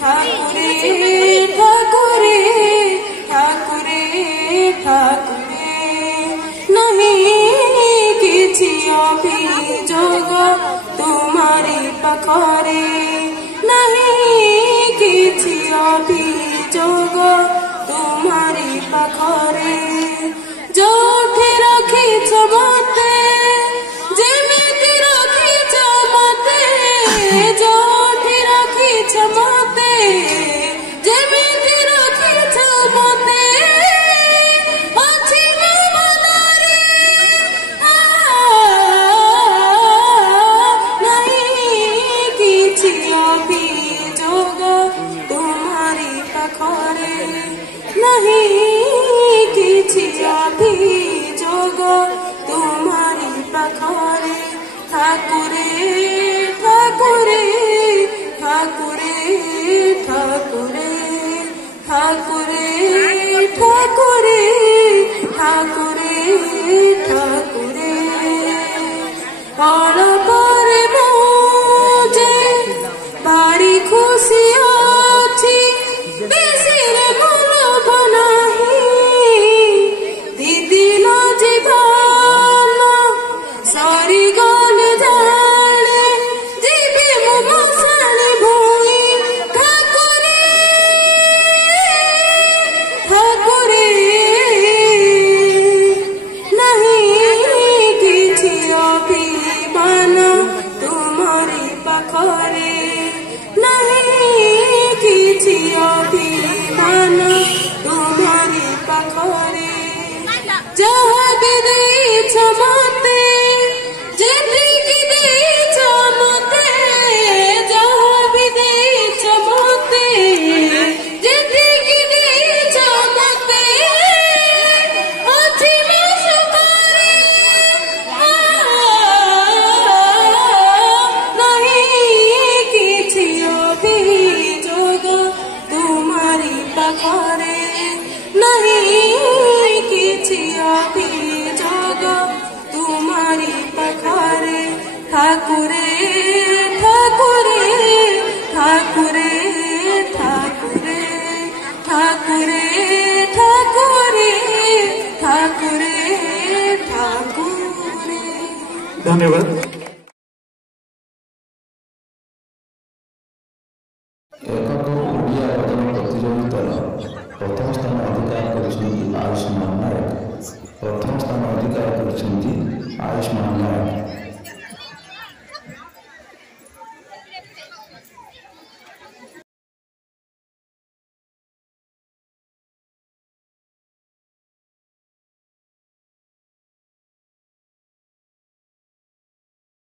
ठाकुरे ठाकुरे ठाकुरे ठाकुरे नहीं किछि अभियोग तुम्हारी पाखरे नहीं किछि अभियोग तुम्हारी पाखरे जोठी रखिछ मते जेमिति रखिछ मते जोठी रखिछ मते जेमिति रखिछ मते अछि ମୋ ମନରେ नहीं किछि अभियोग तुम्हारी पाखरे नहीं किछि अभियोग तुम्हारी पाखरे ठाकुरे ठाकुरे ठाकुरे ठाकुरे ठाकुरे ठाकुरे ठाकुरे ठाकुरे अड़परे मुझे भारी खुशी अछि बेसिरे मन बनाही दिदिन जीवन सरी गल जाने जीवी मो मसाणी भूई ठाकुरे ठाकुरे नहीं किछि अभिमान तुम्हारी पाखरे नहीं किछि अभिमान तुम्हारी पाखरे जहाँ भी देछ मते जेतिकी देछ मते जहाँ भी देछ मते जेतिकी देछ मते अछि ମୋ ସୁଖରେ नहीं किछि अभियोग तुम्हारी पाखरे नहीं किछि अभियोग तुम्हारी पाखरे ठाकुरे ठाकुरे ठाकुरे ठाकुरे ठाकुरे ठाकुरे ठाकुरे ठाकुरे। धन्यवाद। एकक ओडिया भजन प्रतियोगितार प्रथम स्थान अधिकार कर आयुष्मान नायक प्रथम स्थान अधिकार कर आयुष्मान नायक